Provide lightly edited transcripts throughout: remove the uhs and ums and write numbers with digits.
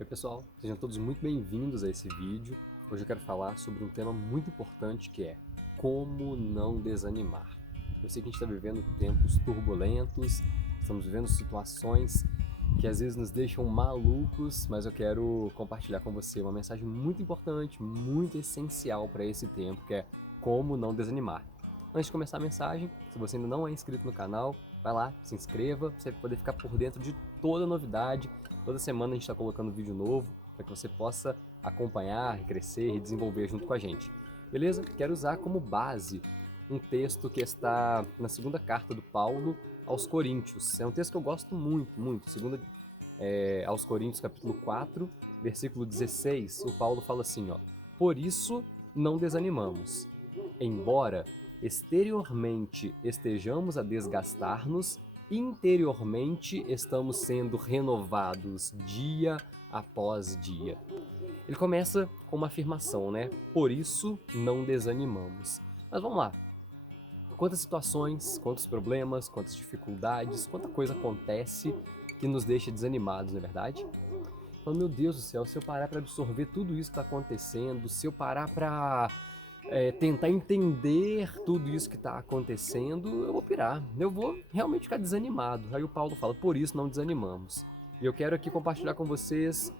Oi pessoal, sejam todos muito bem-vindos a esse vídeo. Hoje eu quero falar sobre um tema muito importante que é como não desanimar. Eu sei que a gente está vivendo tempos turbulentos, estamos vivendo situações que às vezes nos deixam malucos, mas eu quero compartilhar com você uma mensagem muito importante, muito essencial para esse tempo, que é como não desanimar. Antes de começar a mensagem, se você ainda não é inscrito no canal, vai lá, se inscreva, para você poder ficar por dentro de toda novidade. Toda semana a gente está colocando vídeo novo para que você possa acompanhar, crescer e desenvolver junto com a gente. Beleza? Quero usar como base um texto que está na segunda carta do Paulo aos Coríntios. É um texto que eu gosto muito, muito. Segunda aos Coríntios, capítulo 4, versículo 16, o Paulo fala assim, ó: Por isso não desanimamos, embora exteriormente estejamos a desgastar-nos, interiormente estamos sendo renovados dia após dia. Ele começa com uma afirmação, né? Por isso não desanimamos. Mas vamos lá. Quantas situações, quantos problemas, quantas dificuldades, quanta coisa acontece que nos deixa desanimados, não é verdade? Então, meu Deus do céu, se eu parar para absorver tudo isso que está acontecendo, se eu parar para tentar entender tudo isso que está acontecendo, eu vou pirar, eu vou realmente ficar desanimado. Aí o Paulo fala, por isso não desanimamos. E eu quero aqui compartilhar com vocês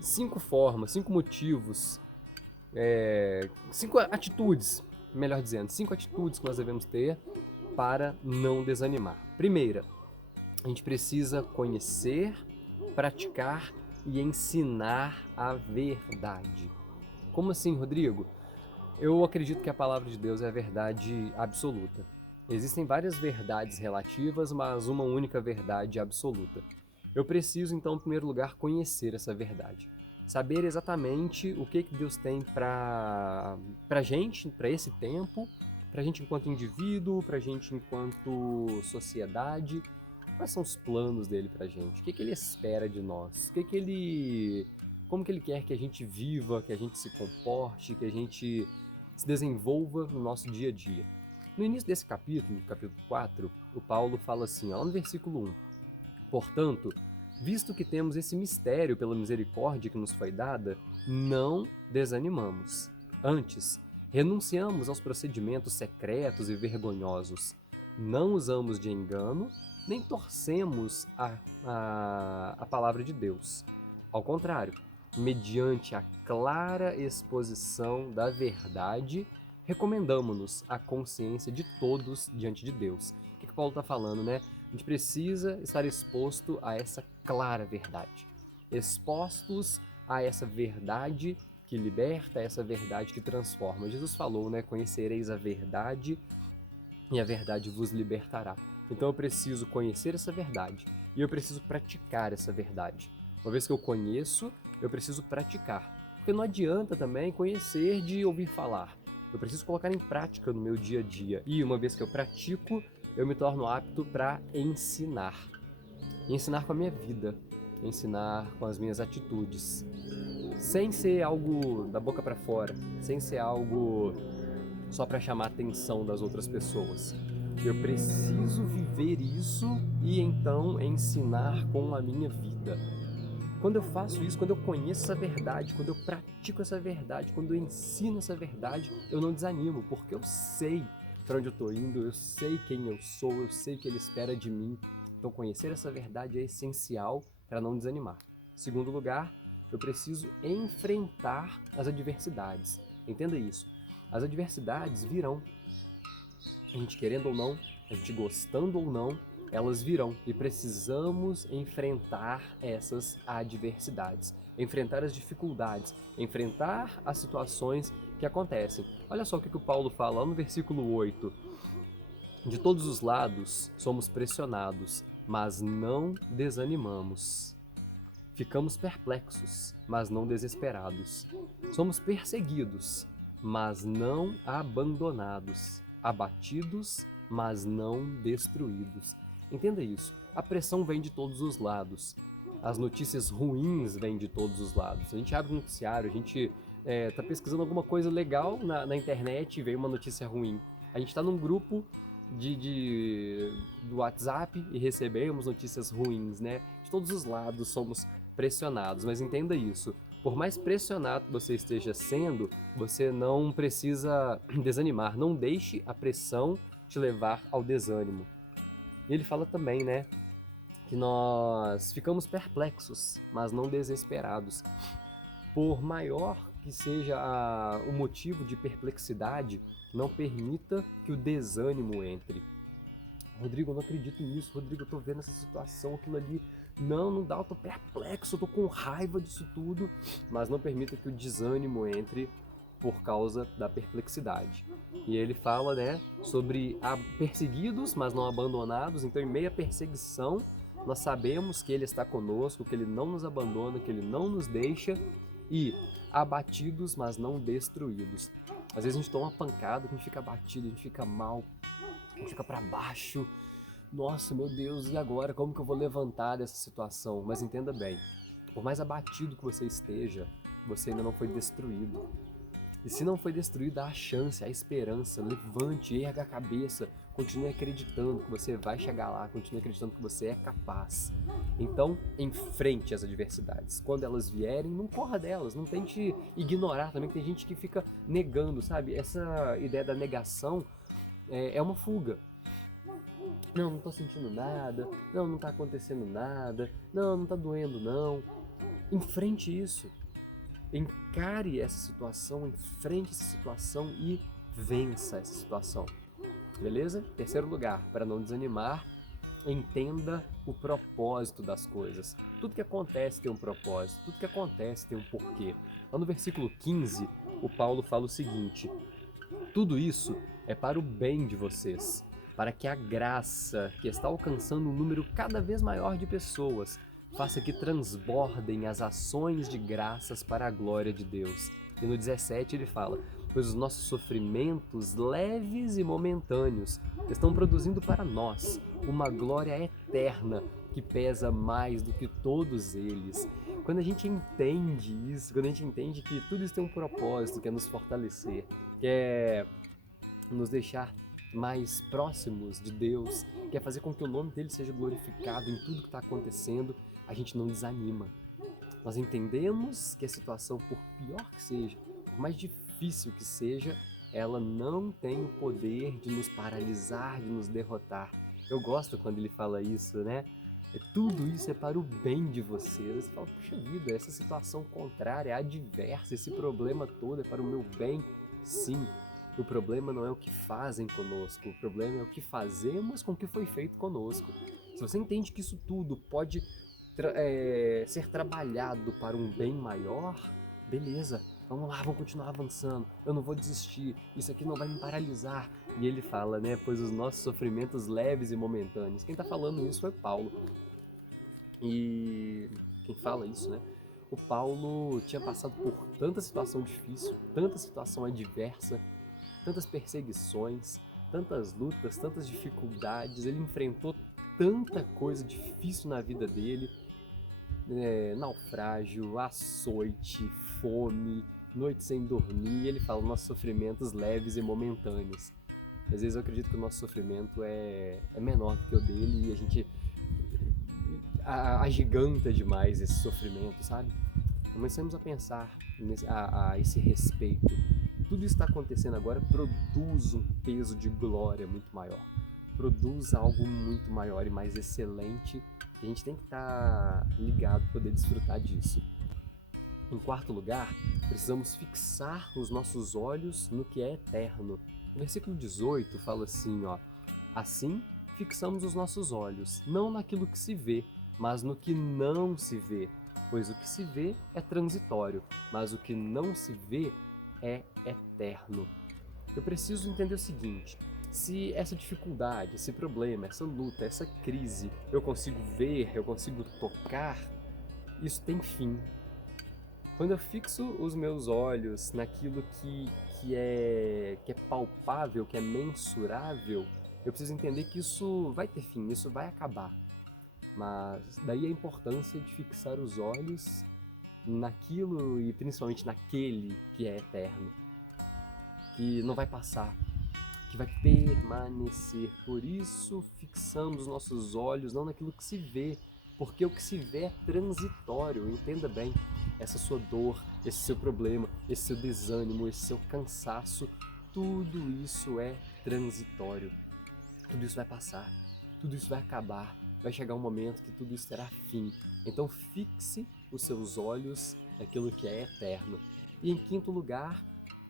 5 motivos, 5 atitudes, melhor dizendo, 5 atitudes que nós devemos ter para não desanimar. Primeira, a gente precisa conhecer, praticar e ensinar a verdade. Como assim, Rodrigo? Eu acredito que a palavra de Deus é a verdade absoluta. Existem várias verdades relativas, mas uma única verdade absoluta. Eu preciso, então, em primeiro lugar, conhecer essa verdade. Saber exatamente o que Deus tem para gente, para esse tempo, para a gente enquanto indivíduo, para a gente enquanto sociedade. Quais são os planos dele para a gente? O que ele espera de nós? Como que ele quer que a gente viva, que a gente se comporte, que a gente se desenvolva no nosso dia a dia. No início desse capítulo, capítulo 4, o Paulo fala assim, ó, no versículo 1, Portanto, visto que temos esse mistério pela misericórdia que nos foi dada, não desanimamos. Antes, renunciamos aos procedimentos secretos e vergonhosos. Não usamos de engano, nem torcemos a palavra de Deus. Ao contrário, mediante a clara exposição da verdade, recomendamos-nos a consciência de todos diante de Deus. O que Paulo está falando, né? A gente precisa estar exposto a essa clara verdade. Expostos a essa verdade que liberta, essa verdade que transforma. Jesus falou, né? Conhecereis a verdade e a verdade vos libertará. Então eu preciso conhecer essa verdade e eu preciso praticar essa verdade. Uma vez que eu conheço, eu preciso praticar. Porque não adianta também conhecer de ouvir falar. Eu preciso colocar em prática no meu dia a dia. E uma vez que eu pratico, eu me torno apto para ensinar. E ensinar com a minha vida, ensinar com as minhas atitudes. Sem ser algo da boca para fora, sem ser algo só para chamar a atenção das outras pessoas. Eu preciso viver isso e então ensinar com a minha vida. Quando eu faço isso, quando eu conheço essa verdade, quando eu pratico essa verdade, quando eu ensino essa verdade, eu não desanimo, porque eu sei para onde eu estou indo, eu sei quem eu sou, eu sei o que ele espera de mim. Então conhecer essa verdade é essencial para não desanimar. Segundo lugar, eu preciso enfrentar as adversidades. Entenda isso. As adversidades virão. A gente querendo ou não, a gente gostando ou não, elas virão e precisamos enfrentar essas adversidades, enfrentar as dificuldades, enfrentar as situações que acontecem. Olha só o que o Paulo fala lá no versículo 8. De todos os lados somos pressionados, mas não desanimamos. Ficamos perplexos, mas não desesperados. Somos perseguidos, mas não abandonados. Abatidos, mas não destruídos. Entenda isso. A pressão vem de todos os lados. As notícias ruins vêm de todos os lados. A gente abre o noticiário, a gente tá pesquisando alguma coisa legal na internet e vem uma notícia ruim. A gente está num grupo do WhatsApp e recebemos notícias ruins, né? De todos os lados somos pressionados. Mas entenda isso, por mais pressionado que você esteja sendo, você não precisa desanimar. Não deixe a pressão te levar ao desânimo. E ele fala também, né, que nós ficamos perplexos, mas não desesperados. Por maior que seja o motivo de perplexidade, não permita que o desânimo entre. Rodrigo, eu não acredito nisso. Rodrigo, eu tô vendo essa situação, aquilo ali. Não, não dá, eu tô perplexo, eu tô com raiva disso tudo. Mas não permita que o desânimo entre por causa da perplexidade. E ele fala, né, sobre perseguidos, mas não abandonados. Então, em meio à perseguição, nós sabemos que Ele está conosco, que Ele não nos abandona, que Ele não nos deixa. E abatidos, mas não destruídos. Às vezes a gente toma uma pancada, a gente fica abatido, a gente fica mal, a gente fica para baixo. Nossa, meu Deus, e agora? Como que eu vou levantar dessa situação? Mas entenda bem, por mais abatido que você esteja, você ainda não foi destruído. E se não foi destruído, há a chance, a esperança. Levante, erga a cabeça, continue acreditando que você vai chegar lá, continue acreditando que você é capaz. Então, enfrente as adversidades. Quando elas vierem, não corra delas, não tente ignorar também, tem gente que fica negando, sabe? Essa ideia da negação é uma fuga. Não, não tô sentindo nada, não tá acontecendo nada, não tá doendo não. Enfrente isso. Encare essa situação, enfrente essa situação e vença essa situação. Beleza? Terceiro lugar, para não desanimar, entenda o propósito das coisas. Tudo que acontece tem um propósito, tudo que acontece tem um porquê. Lá no versículo 15, o Paulo fala o seguinte: tudo isso é para o bem de vocês, para que a graça que está alcançando um número cada vez maior de pessoas faça que transbordem as ações de graças para a glória de Deus. E no 17 ele fala: pois os nossos sofrimentos leves e momentâneos estão produzindo para nós uma glória eterna que pesa mais do que todos eles. Quando a gente entende isso, quando a gente entende que tudo isso tem um propósito, que é nos fortalecer, que é nos deixar mais próximos de Deus, que é fazer com que o nome dele seja glorificado em tudo que está acontecendo, a gente não desanima. Nós entendemos que a situação, por pior que seja, por mais difícil que seja, ela não tem o poder de nos paralisar, de nos derrotar. Eu gosto quando ele fala isso, né? Tudo isso é para o bem de vocês. Você fala, puxa vida, essa situação contrária, adversa, esse problema todo é para o meu bem. Sim, o problema não é o que fazem conosco, o problema é o que fazemos com o que foi feito conosco. Se você entende que isso tudo pode ser trabalhado para um bem maior, beleza, vamos lá, vamos continuar avançando, eu não vou desistir, isso aqui não vai me paralisar. E ele fala, né, pois os nossos sofrimentos leves e momentâneos. Quem está falando isso é Paulo. E quem fala isso, né? O Paulo tinha passado por tanta situação difícil, tanta situação adversa, tantas perseguições, tantas lutas, tantas dificuldades. Ele enfrentou tanta coisa difícil na vida dele, naufrágio, açoite, fome, noite sem dormir. Ele fala nossos sofrimentos leves e momentâneos. Às vezes eu acredito que o nosso sofrimento é menor do que o dele e a gente agiganta demais esse sofrimento, sabe? Comecemos a pensar a esse respeito. Tudo isso está acontecendo agora produz um peso de glória muito maior. Produz algo muito maior e mais excelente. E a gente tem que estar ligado para poder desfrutar disso. Em quarto lugar, precisamos fixar os nossos olhos no que é eterno. O versículo 18 fala assim, ó: assim fixamos os nossos olhos, não naquilo que se vê, mas no que não se vê. Pois o que se vê é transitório, mas o que não se vê é eterno. Eu preciso entender o seguinte: se essa dificuldade, esse problema, essa luta, essa crise, eu consigo ver, eu consigo tocar, isso tem fim. Quando eu fixo os meus olhos naquilo que é palpável, que é mensurável, eu preciso entender que isso vai ter fim, isso vai acabar. Mas daí a importância de fixar os olhos naquilo e principalmente naquele que é eterno, que não vai passar, que vai permanecer. Por isso fixamos nossos olhos não naquilo que se vê, porque o que se vê é transitório, entenda bem. Essa sua dor, esse seu problema, esse seu desânimo, esse seu cansaço, tudo isso é transitório. Tudo isso vai passar, tudo isso vai acabar, vai chegar um momento que tudo isso terá fim. Então fixe os seus olhos naquilo que é eterno. E em quinto lugar,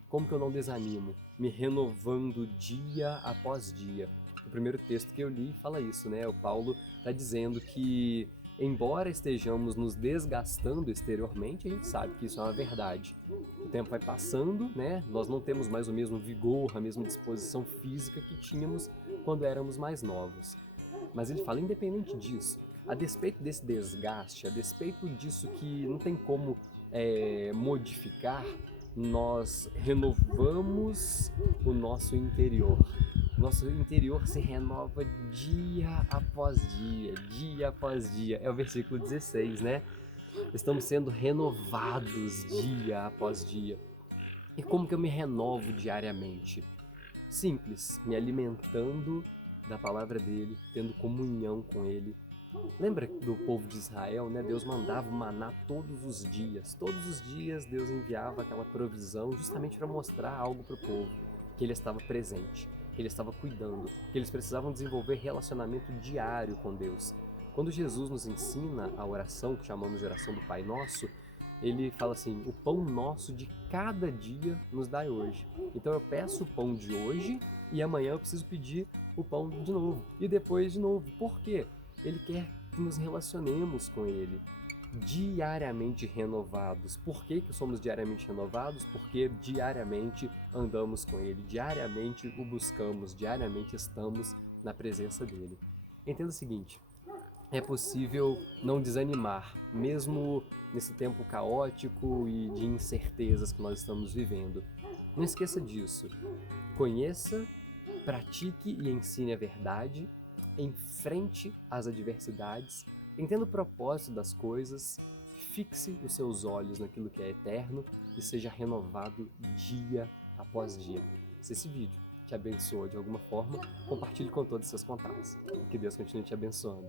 como que eu não desanimo? Me renovando dia após dia. O primeiro texto que eu li fala isso, né? O Paulo está dizendo que, embora estejamos nos desgastando exteriormente, a gente sabe que isso é uma verdade. O tempo vai passando, né? Nós não temos mais o mesmo vigor, a mesma disposição física que tínhamos quando éramos mais novos. Mas ele fala, independente disso, a despeito desse desgaste, a despeito disso que não tem como modificar, nós renovamos o nosso interior. Nosso interior se renova dia após dia, dia após dia. É o versículo 16, né? Estamos sendo renovados dia após dia. E como que eu me renovo diariamente? Simples, me alimentando da palavra dele, tendo comunhão com ele. Lembra do povo de Israel, né? Deus mandava o maná todos os dias. Todos os dias Deus enviava aquela provisão justamente para mostrar algo para o povo, que ele estava presente, que ele estava cuidando, que eles precisavam desenvolver relacionamento diário com Deus. Quando Jesus nos ensina a oração, que chamamos de oração do Pai Nosso, ele fala assim, o pão nosso de cada dia nos dai hoje. Então eu peço o pão de hoje e amanhã eu preciso pedir o pão de novo. E depois de novo. Por quê? Ele quer que nos relacionemos com ele, diariamente renovados. Por que somos diariamente renovados? Porque diariamente andamos com ele, diariamente o buscamos, diariamente estamos na presença dele. Entenda o seguinte, é possível não desanimar, mesmo nesse tempo caótico e de incertezas que nós estamos vivendo. Não esqueça disso. Conheça, pratique e ensine a verdade, enfrente as adversidades, entenda o propósito das coisas, fixe os seus olhos naquilo que é eterno e seja renovado dia após dia. Se esse vídeo te abençoa de alguma forma, compartilhe com todos os seus contatos. E que Deus continue te abençoando.